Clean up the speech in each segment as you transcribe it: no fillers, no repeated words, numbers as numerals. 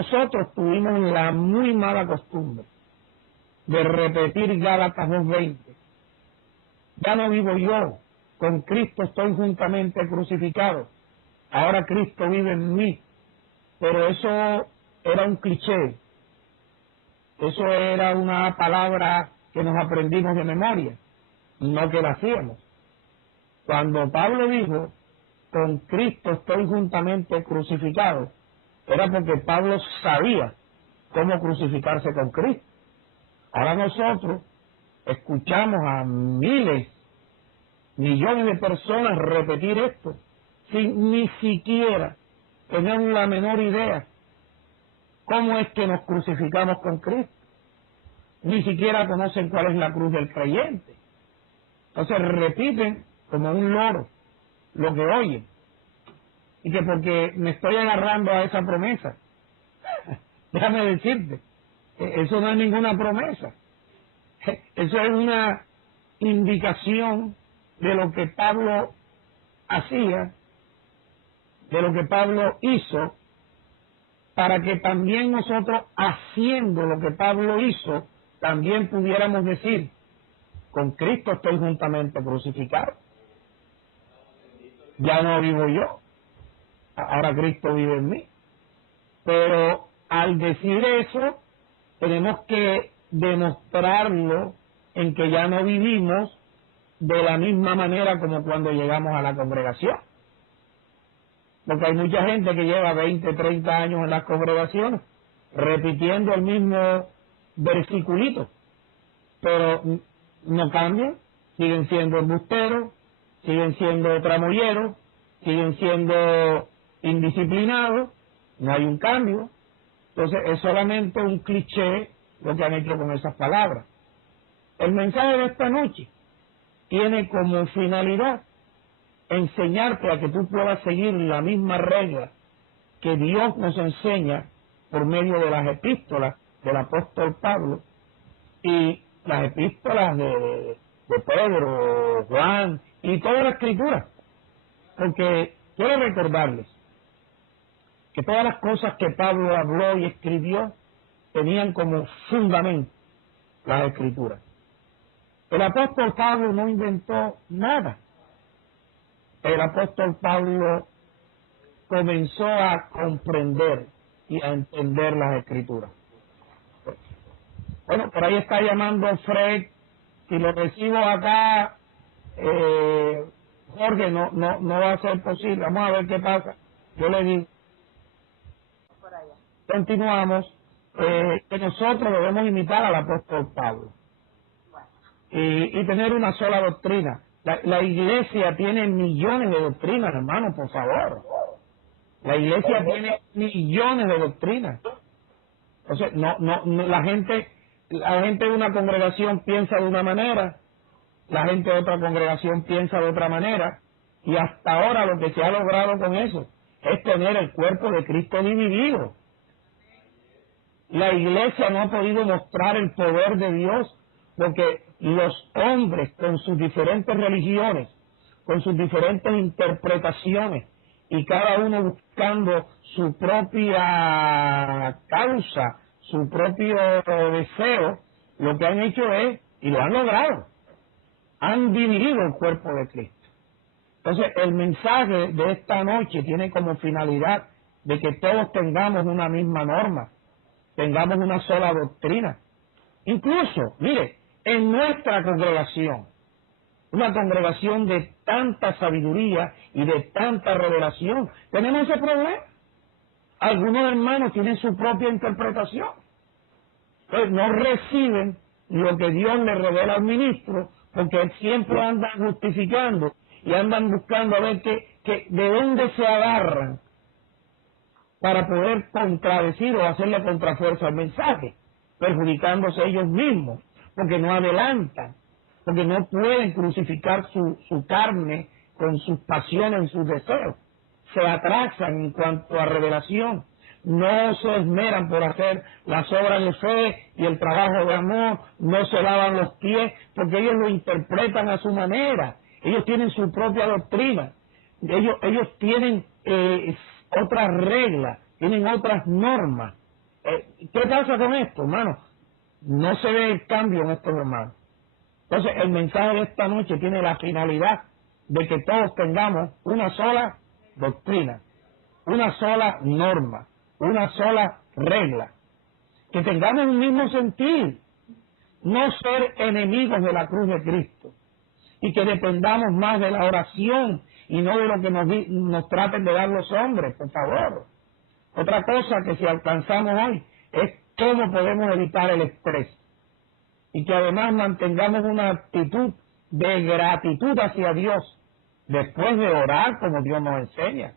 nosotros tuvimos la muy mala costumbre de repetir Gálatas 2:20. Ya no vivo yo, con Cristo estoy juntamente crucificado. Ahora Cristo vive en mí. Pero eso era un cliché. Eso era una palabra que nos aprendimos de memoria, no que la hacíamos. Cuando Pablo dijo, con Cristo estoy juntamente crucificado, era porque Pablo sabía cómo crucificarse con Cristo. Ahora nosotros escuchamos a miles, millones de personas repetir esto, sin ni siquiera tener la menor idea cómo es que nos crucificamos con Cristo. Ni siquiera conocen cuál es la cruz del creyente. Entonces repiten como un loro lo que oyen. Y que porque me estoy agarrando a esa promesa, déjame decirte, eso no es ninguna promesa. Eso es una indicación de lo que Pablo hacía, de lo que Pablo hizo, para que también nosotros, haciendo lo que Pablo hizo, también pudiéramos decir, con Cristo estoy juntamente crucificado. Ya no vivo yo, ahora Cristo vive en mí. Pero al decir eso, tenemos que demostrarlo en que ya no vivimos de la misma manera como cuando llegamos a la congregación. Porque hay mucha gente que lleva 20, 30 años en las congregaciones, repitiendo el mismo versiculito, pero no cambian, siguen siendo embusteros, siguen siendo tramulleros, siguen siendo indisciplinados, no hay un cambio. Entonces es solamente un cliché lo que han hecho con esas palabras. El mensaje de esta noche tiene como finalidad enseñarte a que tú puedas seguir la misma regla que Dios nos enseña por medio de las epístolas del apóstol Pablo y las epístolas de Pedro, Juan y toda la escritura. Porque quiero recordarles que todas las cosas que Pablo habló y escribió tenían como fundamento las escrituras. El apóstol Pablo no inventó nada. El apóstol Pablo comenzó a comprender y a entender las escrituras. Bueno, por ahí está llamando Fred. Si lo recibo acá, Jorge, no va a ser posible. Vamos a ver qué pasa. Yo le digo. Continuamos. Que nosotros debemos imitar al apóstol Pablo y tener una sola doctrina. La iglesia tiene millones de doctrinas, hermano, por favor. La iglesia tiene millones de doctrinas. Entonces, la gente de una congregación piensa de una manera, la gente de otra congregación piensa de otra manera, y hasta ahora lo que se ha logrado con eso es tener el cuerpo de Cristo dividido. La iglesia no ha podido mostrar el poder de Dios porque los hombres con sus diferentes religiones, con sus diferentes interpretaciones y cada uno buscando su propia causa, su propio deseo, lo que han hecho es, y lo han logrado, han dividido el cuerpo de Cristo. Entonces el mensaje de esta noche tiene como finalidad de que todos tengamos una misma norma, tengamos una sola doctrina. Incluso, mire, en nuestra congregación, una congregación de tanta sabiduría y de tanta revelación, tenemos ese problema. Algunos hermanos tienen su propia interpretación. Entonces no reciben lo que Dios le revela al ministro, porque siempre andan justificando y andan buscando a ver de dónde se agarran para poder contradecir o hacerle contrafuerza al mensaje, perjudicándose ellos mismos, porque no adelantan, porque no pueden crucificar su carne con sus pasiones y sus deseos. Se atrasan en cuanto a revelación, no se esmeran por hacer las obras de fe y el trabajo de amor, no se lavan los pies, porque ellos lo interpretan a su manera, ellos tienen su propia doctrina, ellos tienen otras reglas, tienen otras normas, ¿Qué pasa con esto, hermano? No se ve el cambio en estos hermanos. Entonces, el mensaje de esta noche tiene la finalidad de que todos tengamos una sola doctrina, una sola norma, una sola regla, que tengamos un mismo sentir, no ser enemigos de la cruz de Cristo, y que dependamos más de la oración y no de lo que nos traten de dar los hombres, por favor. Otra cosa que si alcanzamos hoy es cómo podemos evitar el estrés y que además mantengamos una actitud de gratitud hacia Dios después de orar como Dios nos enseña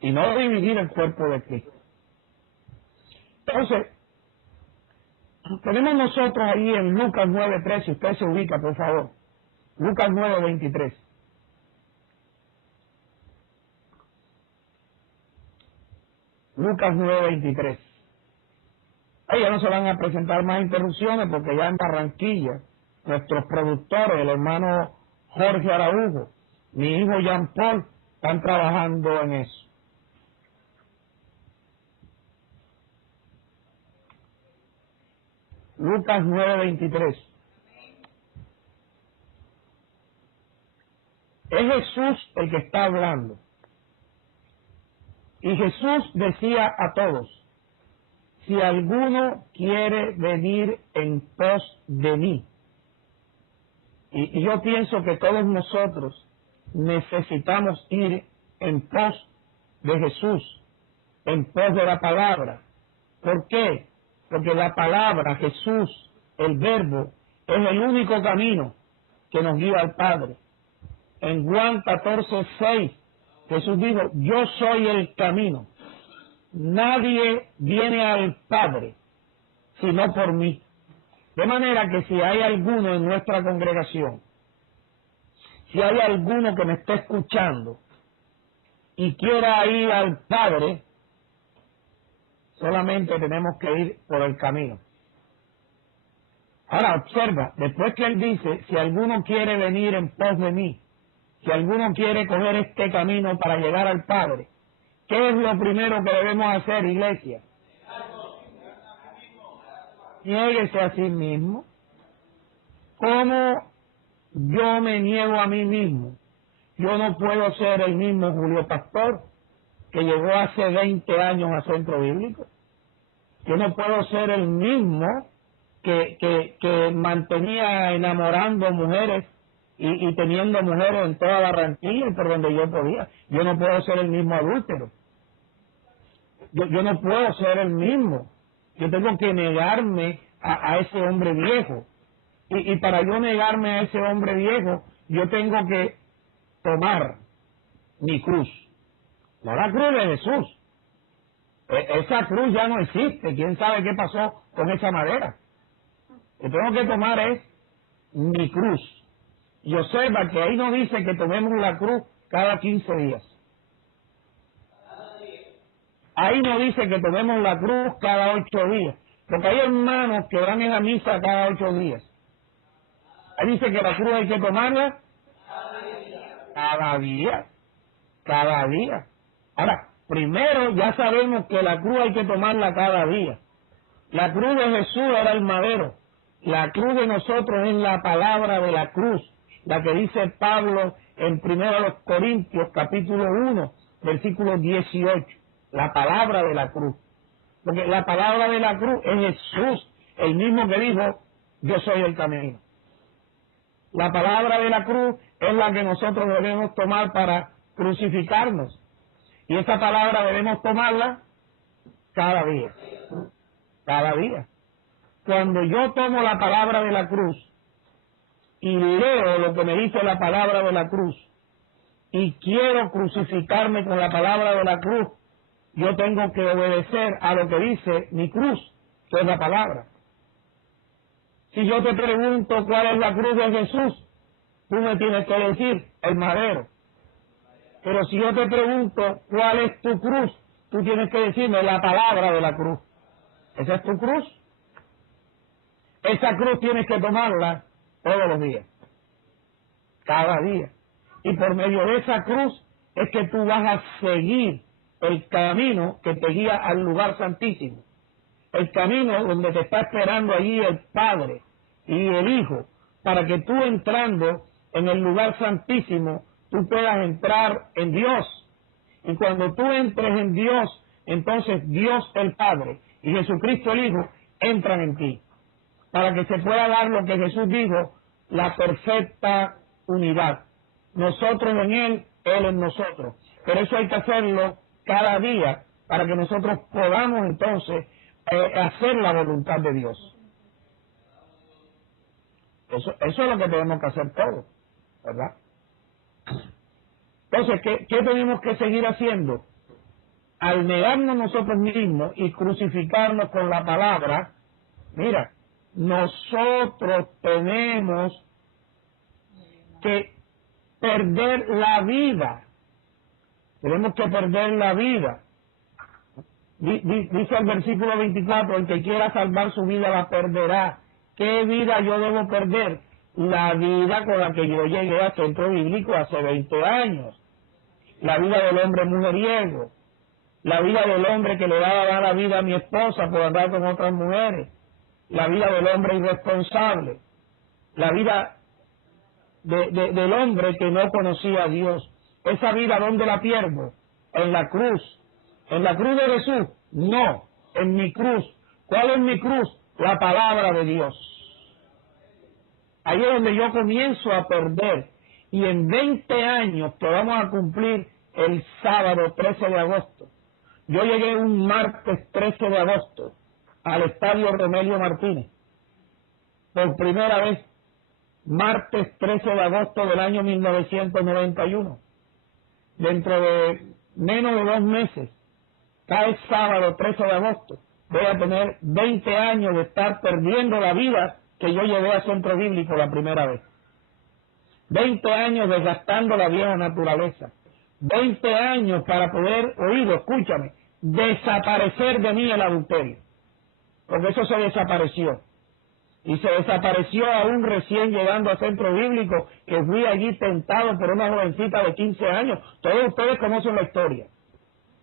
y no dividir el cuerpo de Cristo. Entonces, tenemos nosotros ahí en Lucas 9:3, si usted se ubica, por favor. Lucas 9:23. Lucas 9:23. Ahí ya no se van a presentar más interrupciones porque ya en Barranquilla, nuestros productores, el hermano Jorge Araujo, mi hijo Jean Paul, están trabajando en eso. Lucas 9:23. Es Jesús el que está hablando. Y Jesús decía a todos, si alguno quiere venir en pos de mí, y yo pienso que todos nosotros necesitamos ir en pos de Jesús, en pos de la palabra. ¿Por qué? Porque la palabra, Jesús, el verbo, es el único camino que nos guía al Padre. En Juan 14:6, Jesús dijo, yo soy el camino. Nadie viene al Padre sino por mí. De manera que si hay alguno en nuestra congregación, si hay alguno que me esté escuchando y quiera ir al Padre, solamente tenemos que ir por el camino. Ahora observa, después que él dice, si alguno quiere venir en pos de mí, si alguno quiere coger este camino para llegar al Padre, ¿qué es lo primero que debemos hacer, iglesia? Niéguese a sí mismo. ¿Cómo yo me niego a mí mismo? Yo no puedo ser el mismo Julio Pastor que llegó hace 20 años a Centro Bíblico. Yo no puedo ser el mismo que mantenía enamorando mujeres y teniendo mujeres en toda Barranquilla y por donde yo podía. Yo no puedo ser el mismo adúltero. Yo no puedo ser el mismo. Yo tengo que negarme a ese hombre viejo. Y para yo negarme a ese hombre viejo, yo tengo que tomar mi cruz. No la cruz de Jesús. Esa cruz ya no existe. ¿Quién sabe qué pasó con esa madera? Lo que tengo que tomar es mi cruz. Y observa que ahí no dice que tomemos la cruz cada 15 días. Ahí no dice que tomemos la cruz cada 8 días. Porque hay hermanos que van en la misa cada 8 días. Ahí dice que la cruz hay que tomarla cada día. Cada día. Ahora, primero ya sabemos que la cruz hay que tomarla cada día. La cruz de Jesús era el madero. La cruz de nosotros es la palabra de la cruz, la que dice Pablo en 1 Corintios capítulo 1, versículo 18. La palabra de la cruz. Porque la palabra de la cruz es Jesús, el mismo que dijo, yo soy el camino. La palabra de la cruz es la que nosotros debemos tomar para crucificarnos. Y esa palabra debemos tomarla cada día. Cada día. Cuando yo tomo la palabra de la cruz y leo lo que me dice la palabra de la cruz y quiero crucificarme con la palabra de la cruz, yo tengo que obedecer a lo que dice mi cruz, que es la palabra. Si yo te pregunto cuál es la cruz de Jesús, tú me tienes que decir el madero. Pero si yo te pregunto cuál es tu cruz, tú tienes que decirme la palabra de la cruz. ¿Esa es tu cruz? Esa cruz tienes que tomarla todos los días, cada día. Y por medio de esa cruz es que tú vas a seguir el camino que te guía al lugar santísimo. el camino donde te está esperando allí el Padre y el Hijo, para que tú entrando en el lugar santísimo, tú puedas entrar en Dios. Y cuando tú entres en Dios, entonces Dios el Padre y Jesucristo el Hijo entran en ti, para que se pueda dar lo que Jesús dijo, la perfecta unidad. Nosotros en Él, Él en nosotros. Pero eso hay que hacerlo cada día para que nosotros podamos entonces hacer la voluntad de Dios. Eso es lo que tenemos que hacer todos, ¿verdad? Entonces, ¿qué tenemos que seguir haciendo? Al negarnos nosotros mismos y crucificarnos con la palabra, mira, nosotros tenemos que perder la vida. Tenemos que perder la vida. Dice el versículo 24, el que quiera salvar su vida la perderá. ¿Qué vida yo debo perder? La vida con la que yo llegué al centro bíblico hace 20 años. La vida del hombre mujeriego. La vida del hombre que le daba a dar la vida a mi esposa por andar con otras mujeres. La vida del hombre irresponsable. La vida del hombre que no conocía a Dios. Esa vida, ¿dónde la pierdo? En la cruz. ¿En la cruz de Jesús? No, en mi cruz. ¿Cuál es mi cruz? La palabra de Dios. Ahí es donde yo comienzo a perder. Y en 20 años que vamos a cumplir el sábado 13 de agosto, yo llegué un martes 13 de agosto al estadio Romelio Martínez. Por primera vez, martes 13 de agosto del año 1991. Dentro de menos de 2 meses, cae sábado 13 de agosto, voy a tener 20 años de estar perdiendo la vida que yo llevé al centro bíblico la primera vez. 20 años desgastando la vieja naturaleza. 20 años para poder, oído, escúchame, desaparecer de mí el adulterio. Porque eso se desapareció. Y se desapareció aún recién llegando al centro bíblico, que fui allí tentado por una jovencita de 15 años. Todos ustedes conocen la historia.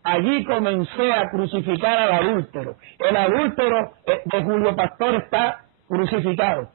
Allí comencé a crucificar al adúltero. El adúltero de Julio Pastor está crucificado.